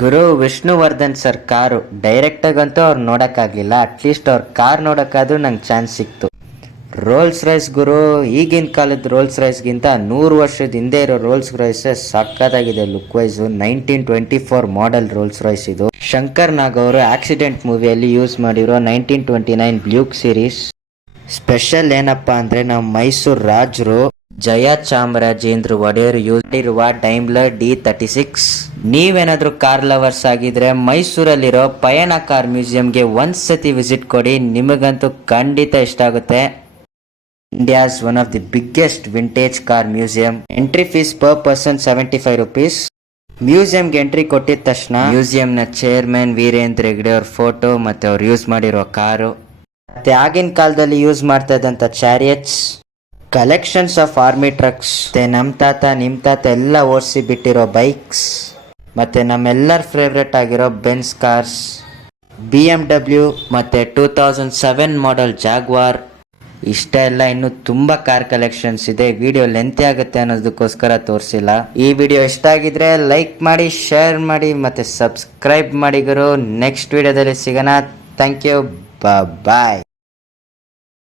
ಗುರು Vishnuvardhan sir car ಡೈರೆಕ್ಟಾಗಂತೂ ಅವ್ರು ನೋಡೋಕ್ಕಾಗಲಿಲ್ಲ. At least ಅವ್ರ car ನೋಡೋಕ್ಕಾದ್ರೂ ನಂಗೆ ಚಾನ್ಸ್ ಸಿಕ್ತು. ರೋಲ್ಸ್ ರೈಸ್ ಗುರು, ಈಗಿನ ಕಾಲದ ರೋಲ್ಸ್ ರೈಸ್ಗಿಂತ 100 ವರ್ಷದ ಹಿಂದೆ ಇರೋ ರೋಲ್ಸ್ ರೈಸ್ ಸಕ್ಕತ್ತಾಗಿದೆ look wise. 1924 model Rolls Royce ಇದು. ಶಂಕರ್ ನಾಗ್ ಅವರು ಆಕ್ಸಿಡೆಂಟ್ ಮೂವಿಯಲ್ಲಿ ಯೂಸ್ ಮಾಡಿರೋ 1929 ಬ್ಲ್ಯೂಕ್ ಸೀರೀಸ್. ಸ್ಪೆಷಲ್ ಏನಪ್ಪ ಅಂದರೆ ನಮ್ಮ ಮೈಸೂರು ರಾಜರು ಜಯ ಚಾಮರಾಜೇಂದ್ರ ಒಡೆಯರ್ ಯೂಸ್ ಮಾಡಿರುವ ಡೈಮ್ಲರ್ D36. ನೀವೇನಾದರೂ ಕಾರ್ ಲವರ್ಸ್ ಆಗಿದ್ರೆ ಮೈಸೂರಲ್ಲಿರೋ ಪಯಣ ಕಾರ್ ಮ್ಯೂಸಿಯಂಗೆ ಒಂದ್ಸತಿ ವಿಸಿಟ್ ಕೊಡಿ, ನಿಮಗಂತೂ ಖಂಡಿತ ಇಷ್ಟ ಆಗುತ್ತೆ. India's one of the biggest vintage car museum. Entry fees per person 75 rupees. ಮ್ಯೂಸಿಯಂಗೆ ಎಂಟ್ರಿ ಕೊಟ್ಟಿದ ತಕ್ಷಣ ಮ್ಯೂಸಿಯಂನ ಚೇರ್ಮನ್ ವೀರೇಂದ್ರ ಹೆಗ್ಡೆ ಅವ್ರ ಫೋಟೋ ಮತ್ತೆ ಅವ್ರು ಯೂಸ್ ಮಾಡಿರೋ ಕಾರು, ಮತ್ತೆ ಆಗಿನ ಕಾಲದಲ್ಲಿ ಯೂಸ್ ಮಾಡ್ತಾ ಇದ್ದಂಥ chariots, collections of army trucks, ಮತ್ತೆ ನಮ್ಮ ತಾತ ನಿಮ್ಮ ತಾತ ಎಲ್ಲ ಓಡಿಸಿ ಬಿಟ್ಟಿರೋ ಬೈಕ್ಸ್, ಮತ್ತೆ ನಮ್ಮೆಲ್ಲರ ಫೇವ್ರೆಟ್ ಆಗಿರೋ ಬೆನ್ಸ್ ಕಾರ್ಸ್, BMW ಮತ್ತೆ 2007 ಮಾಡೆಲ್ ಜಾಗ್ವಾರ್. ಇಷ್ಟ ಎಲ್ಲ ಇನ್ನೂ ತುಂಬ ಕಾರ್ ಕಲೆಕ್ಷನ್ಸ್ ಇದೆ. ವಿಡಿಯೋ ಲೆಂತಿ ಆಗುತ್ತೆ ಅನ್ನೋದಕ್ಕೋಸ್ಕರ ತೋರಿಸಿಲ್ಲ. ಈ ವಿಡಿಯೋ ಇಷ್ಟ ಆಗಿದ್ರೆ ಲೈಕ್ ಮಾಡಿ, ಶೇರ್ ಮಾಡಿ ಮತ್ತೆ ಸಬ್ಸ್ಕ್ರೈಬ್ ಮಾಡಿ ಗುರು. ನೆಕ್ಸ್ಟ್ ವಿಡಿಯೋದಲ್ಲಿ ಸಿಗೋಣ. Thank you, bye.